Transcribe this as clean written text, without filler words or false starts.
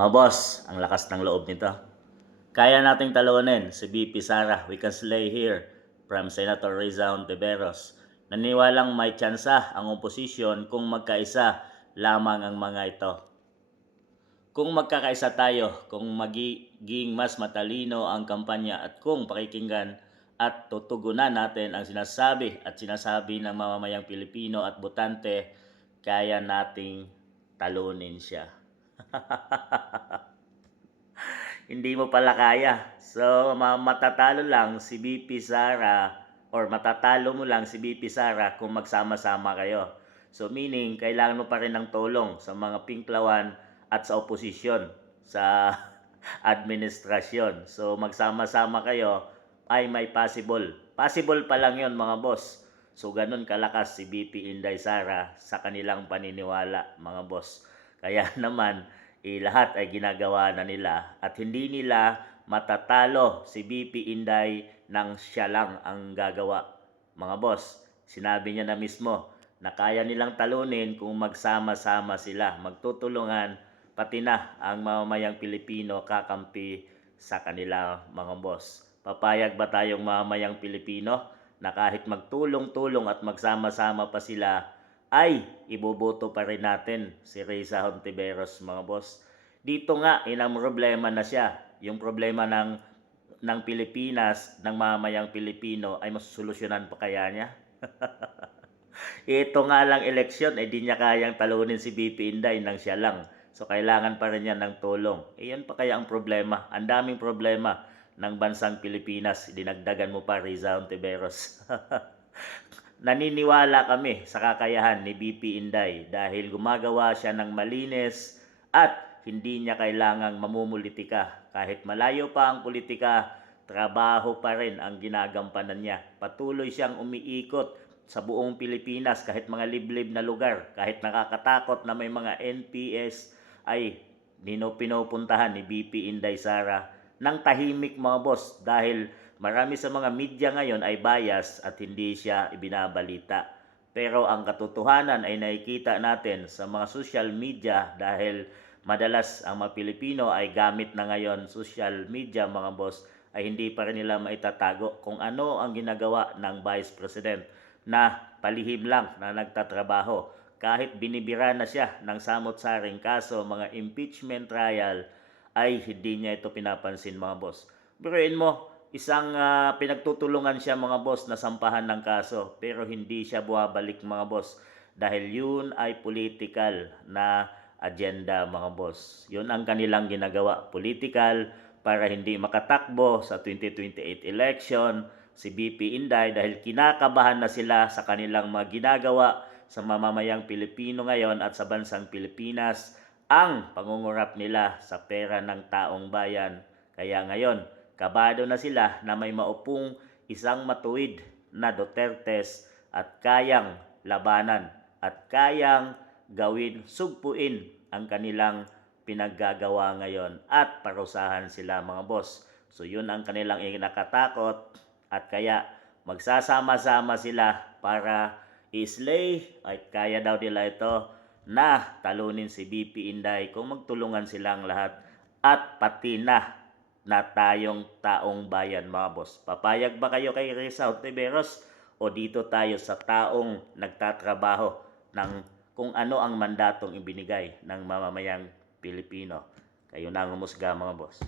Mga boss, ang lakas ng loob nito. Kaya nating talunin si VP Sara. We can slay here from Senator Riza Hontiveros. Naniwalang may tsansa ang oposisyon kung magkaisa lamang ang mga ito. Kung magkakaisa tayo, kung magiging mas matalino ang kampanya at kung pakikinggan at tutugunan natin ang sinasabi ng mamamayang Pilipino at botante, kaya nating talunin siya. Hindi mo pala kaya. So, matatalo lang si VP Sara or matatalo mo lang si VP Sara kung magsama-sama kayo. So, meaning, kailangan mo pa rin ng tulong sa mga pinklawan at sa oposisyon, sa administrasyon. So, magsama-sama kayo ay may possible. Possible pa lang yon mga boss. So, ganun kalakas si VP Inday Sara sa kanilang paniniwala, mga boss. Kaya naman, lahat ay ginagawa na nila at hindi nila matatalo si VP Inday nang siya lang ang gagawa. Mga boss, sinabi niya na mismo na kaya nilang talunin kung magsama-sama sila, magtutulungan, pati na ang mamamayang Pilipino kakampi sa kanila, mga boss. Papayag ba tayong mamamayang Pilipino na kahit magtulong-tulong at magsama-sama pa sila, ay iboboto pa rin natin si Riza Hontiveros, mga boss? Dito nga, inang problema na siya. Yung problema ng Pilipinas, ng mamayang Pilipino, ay masusolusyonan pa kaya niya? Ito nga lang eleksyon, di niya kayang talunin si VP Inday nang siya lang. So, kailangan pa rin niya ng tulong. Yan pa kaya ang problema. Ang daming problema ng bansang Pilipinas. Dinagdagan mo pa, Riza Hontiveros. Naniniwala kami sa kakayahan ni VP Inday dahil gumagawa siya ng malinis at hindi niya kailangang mamumulitika. Kahit malayo pa ang politika, trabaho pa rin ang ginagampanan niya. Patuloy siyang umiikot sa buong Pilipinas, kahit mga liblib na lugar, kahit nakakatakot na may mga NPS, ay pinupuntahan ni VP Inday Sara ng tahimik, mga boss, dahil marami sa mga media ngayon ay bias at hindi siya ibinabalita. Pero ang katotohanan ay nakikita natin sa mga social media dahil madalas ang mga Pilipino ay gamit na ngayon social media, mga boss, ay hindi pa rin nila maitatago kung ano ang ginagawa ng Vice President na palihim lang na nagtatrabaho. Kahit binibira na siya ng samot-saring kaso, mga impeachment trial, ay hindi niya ito pinapansin, mga boss. Biruin mo, isang pinagtutulungan siya, mga boss, na sampahan ng kaso, pero hindi siya buwabalik, mga boss, dahil yun ay political na agenda, mga boss. Yun ang kanilang ginagawa, political, para hindi makatakbo sa 2028 election si VP Inday dahil kinakabahan na sila sa kanilang mga ginagawa sa mamamayang Pilipino ngayon at sa bansang Pilipinas, ang pangungurap nila sa pera ng taong bayan. Kaya ngayon, kabado na sila na may maupong isang matuwid na Dutertes at kayang labanan at kayang sugpuin ang kanilang pinaggagawa ngayon at parusahan sila, mga boss. So yun ang kanilang inakatakot at kaya magsasama-sama sila para islay at kaya daw nila ito na talunin si VP Inday kung magtulungan silang lahat at pati na tayong taong bayan, mga boss. Papayag ba kayo kay Riza Hontiveros o dito tayo sa taong nagtatrabaho ng kung ano ang mandatong ibinigay ng mamamayang Pilipino? Kayo na ang humusga, mga boss.